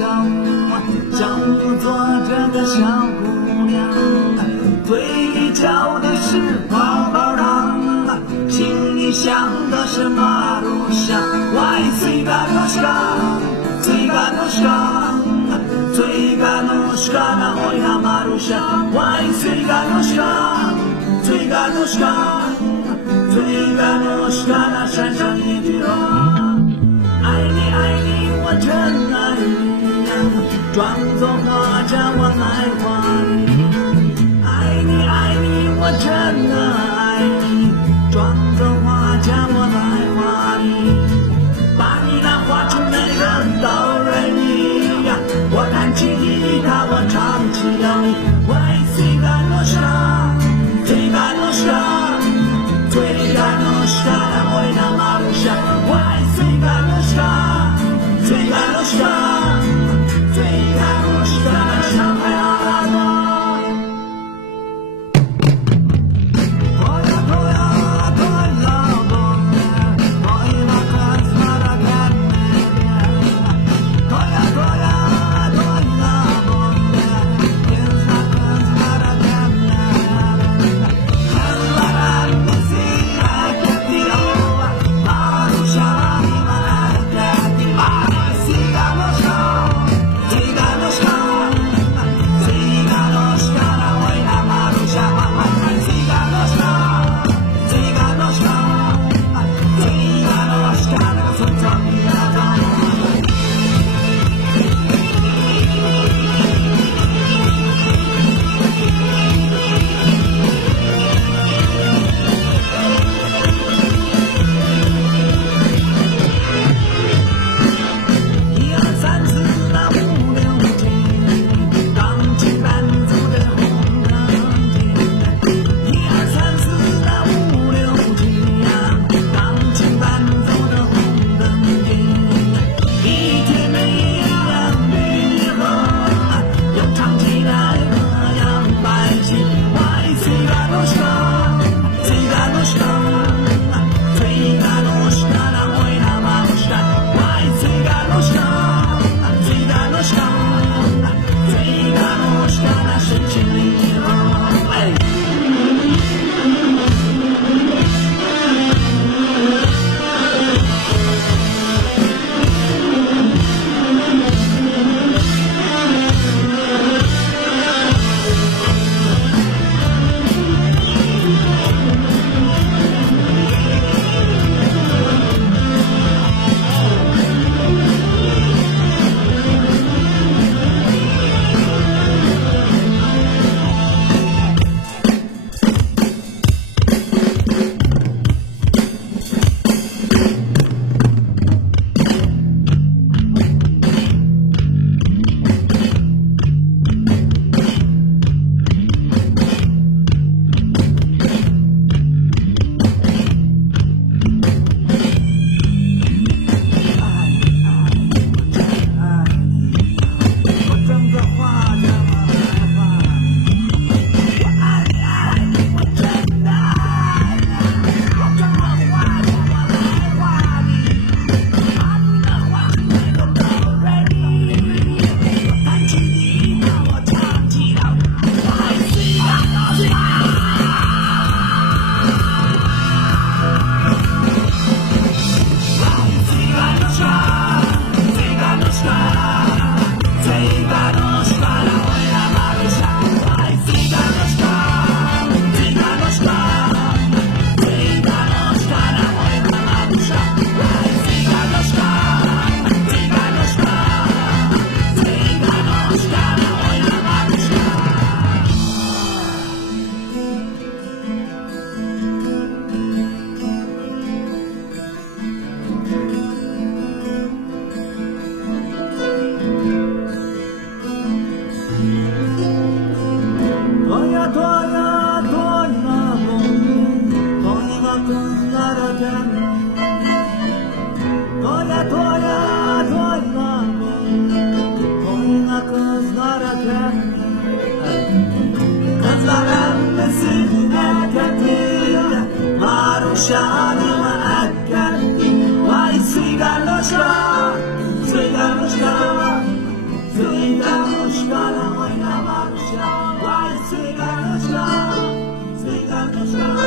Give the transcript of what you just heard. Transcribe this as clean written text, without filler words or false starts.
笑，像我做这个小姑娘，嘴角的是泡泡糖，心里想的是马路上，外最嘎诺什卡，最嘎诺什卡，最嘎诺什卡那会那马路上，外最嘎诺什卡，最嘎诺什卡，最嘎诺什卡那山上一句话。爱你爱你，我真爱你呀，装作花家我来花你。爱你爱你，我真的爱你，装作花家我来花你。把你那画出那个哆来咪呀，我弹起吉他，我唱起了你。喂，最嘎诺啥？最嘎诺啥？最嘎诺啥？那会那马路上，喂。最嘎诺啥？最嘎诺啥？最嘎诺啥？那上海阿拉伯。的伤。